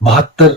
72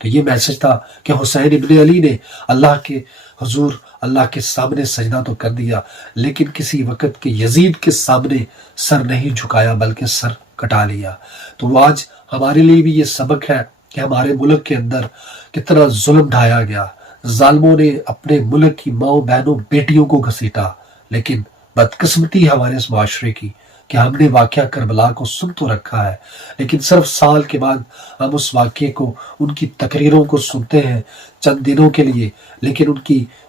تو یہ میسج تھا کہ حسین ابن علی نے اللہ کے حضور اللہ کے سامنے سجدہ تو کر دیا، لیکن کسی وقت کے یزید کے سامنے سر نہیں جھکایا بلکہ سر کٹا لیا۔ تو وہ آج ہمارے لیے بھی یہ سبق ہے کہ ہمارے ملک کے اندر کتنا ظلم ڈھایا گیا، ظالموں نے اپنے ملک کی ماؤں بہنوں بیٹیوں کو گھسیٹا، لیکن بدقسمتی ہمارے اس معاشرے کی کہ ہم نے واقعہ کربلا کو سن تو رکھا ہے، لیکن صرف سال کے بعد ہم اس واقعے کو، ان کی تقریروں کو سنتے ہیں چند دنوں کے لیے، لیکن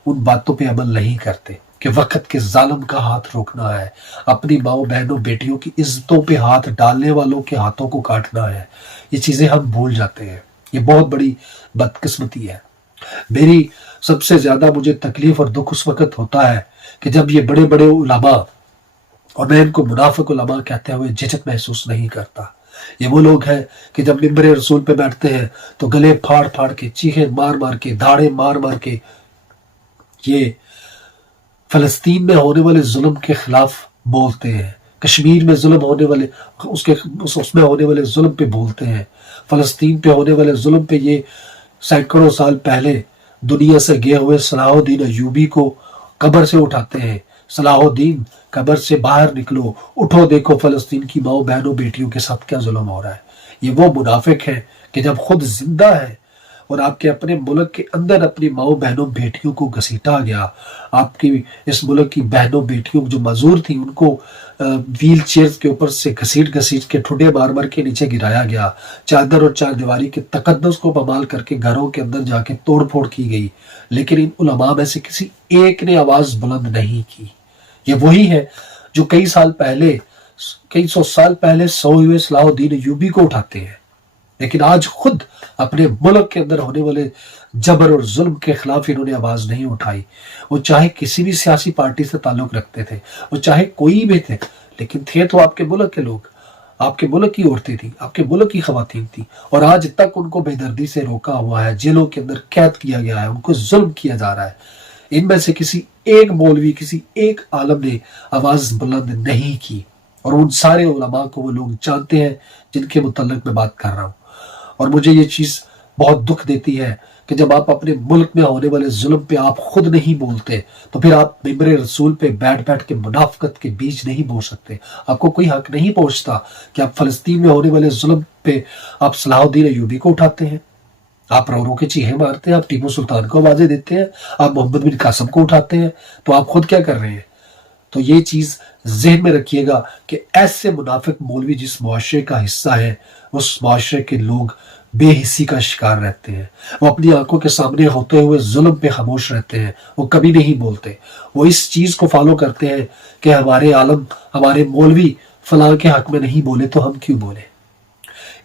ان باتوں پہ عمل نہیں کرتے کہ وقت کے ظالم کا ہاتھ روکنا ہے، اپنی ماؤں بہنوں بیٹیوں کی عزتوں پہ ہاتھ ڈالنے والوں کے ہاتھوں کو کاٹنا ہے۔ یہ چیزیں ہم بھول جاتے ہیں، یہ بہت بڑی بدقسمتی ہے۔ میری سب سے زیادہ مجھے تکلیف اور دکھ اس وقت ہوتا ہے کہ جب یہ بڑے بڑے علماء، اور میں ان کو منافق علماء کہتے ہوئے جھجک محسوس نہیں کرتا، یہ وہ لوگ ہیں کہ جب ممبر رسول پہ بیٹھتے ہیں تو گلے پھاڑ پھاڑ کے، چیخیں مار مار کے، دھاڑے مار مار کے یہ فلسطین میں ہونے والے ظلم کے خلاف بولتے ہیں، کشمیر میں ظلم ہونے والے اس میں ہونے والے ظلم پہ بولتے ہیں، فلسطین پہ ہونے والے ظلم پہ یہ سینکڑوں سال پہلے دنیا سے گئے ہوئے صلاح الدین ایوبی کو قبر سے اٹھاتے ہیں۔ صلاح الدین قبر سے باہر نکلو، اٹھو، دیکھو فلسطین کی ماؤں بہنوں بیٹیوں کے ساتھ کیا ظلم ہو رہا ہے۔ یہ وہ منافق ہیں کہ جب خود زندہ ہے اور آپ کے اپنے ملک کے اندر اپنی ماؤں بہنوں بیٹیوں کو گھسیٹا گیا، آپ کی اس ملک کی بہنوں بیٹیوں جو معذور تھیں ان کو ویل چیئر کے اوپر سے گھسیٹ کے ٹھڈے مار مار کے نیچے گرایا گیا، چادر اور چار دیواری کے تقدس کو پامال کر کے گھروں کے اندر جا کے توڑ پھوڑ کی گئی، لیکن ان علماء میں سے کسی ایک نے آواز بلند نہیں کی۔ یہ وہی ہے جو کئی سو سال پہلے سوئے ہوئے صلاح الدین ایوبی کو اٹھاتے ہیں، لیکن آج خود اپنے ملک کے اندر ہونے والے جبر اور ظلم کے خلاف انہوں نے آواز نہیں اٹھائی۔ وہ چاہے کسی بھی سیاسی پارٹی سے تعلق رکھتے تھے، وہ چاہے کوئی بھی تھے، لیکن تھے تو آپ کے ملک کے لوگ، آپ کے ملک کی عورتیں تھیں، آپ کے ملک کی خواتین تھیں، اور آج تک ان کو بے دردی سے روکا ہوا ہے، جیلوں کے اندر قید کیا گیا ہے، ان کو ظلم کیا جا رہا ہے۔ ان میں سے کسی ایک مولوی، کسی ایک عالم نے آواز بلند نہیں کی، اور ان سارے علماء کو وہ لوگ جانتے ہیں جن کے متعلق میں بات کر رہا ہوں۔ اور مجھے یہ چیز بہت دکھ دیتی ہے کہ جب آپ اپنے ملک میں ہونے والے ظلم پہ آپ خود نہیں بولتے تو پھر آپ ممبر رسول پہ بیٹھ کے منافقت کے بیج نہیں بول سکتے۔ آپ کو کوئی حق نہیں پہنچتا کہ آپ فلسطین میں ہونے والے ظلم پہ آپ صلاح الدین ایوبی کو اٹھاتے ہیں، آپ رو کے چیخے مارتے ہیں، آپ ٹیپو سلطان کو آوازیں دیتے ہیں، آپ محمد بن قاسم کو اٹھاتے ہیں، تو آپ خود کیا کر رہے ہیں؟ تو یہ چیز ذہن میں رکھیے گا کہ ایسے منافق مولوی جس معاشرے کا حصہ ہے، اس معاشرے کے لوگ بے حسی کا شکار رہتے ہیں، وہ اپنی آنکھوں کے سامنے ہوتے ہوئے ظلم پہ خاموش رہتے ہیں، وہ کبھی نہیں بولتے، وہ اس چیز کو فالو کرتے ہیں کہ ہمارے عالم، ہمارے مولوی فلاں کے حق میں نہیں بولے تو ہم کیوں بولیں۔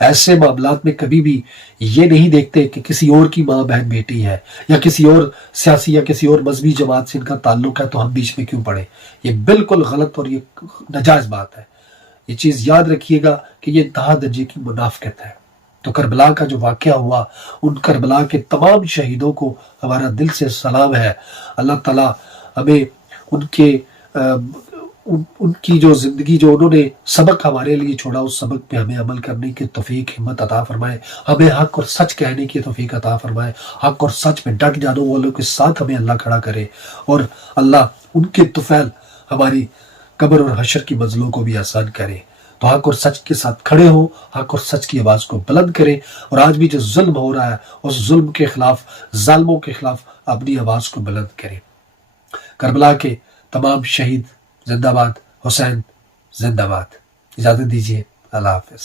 ایسے معاملات میں کبھی بھی یہ نہیں دیکھتے کہ کسی اور کی ماں بہن بیٹی ہے، یا کسی اور سیاسی یا کسی اور مذہبی جماعت سے ان کا تعلق ہے تو ہم بیچ میں کیوں پڑے۔ یہ بالکل غلط اور یہ ناجائز بات ہے۔ یہ چیز یاد رکھیے گا کہ یہ انتہا درجے کی منافقت ہے۔ تو کربلا کا جو واقعہ ہوا، ان کربلا کے تمام شہیدوں کو ہمارا دل سے سلام ہے۔ اللہ تعالیٰ ہمیں ان کی جو زندگی، جو انہوں نے سبق ہمارے لیے چھوڑا، اس سبق پہ ہمیں عمل کرنے کی توفیق، ہمت عطا فرمائے، ہمیں حق اور سچ کہنے کی توفیق عطا فرمائے، حق اور سچ میں ڈٹ جانے والوں کے ساتھ ہمیں اللہ کھڑا کرے، اور اللہ ان کے طفیل ہماری قبر اور حشر کی منزلوں کو بھی آسان کرے۔ تو حق اور سچ کے ساتھ کھڑے ہو، حق اور سچ کی آواز کو بلند کریں، اور آج بھی جو ظلم ہو رہا ہے اس ظلم کے خلاف، ظالموں کے خلاف اپنی آواز کو بلند کریں۔ کربلا کے تمام شہید زندہ باد، حسین زندہ باد۔ اجازت دیجیے، اللہ حافظ۔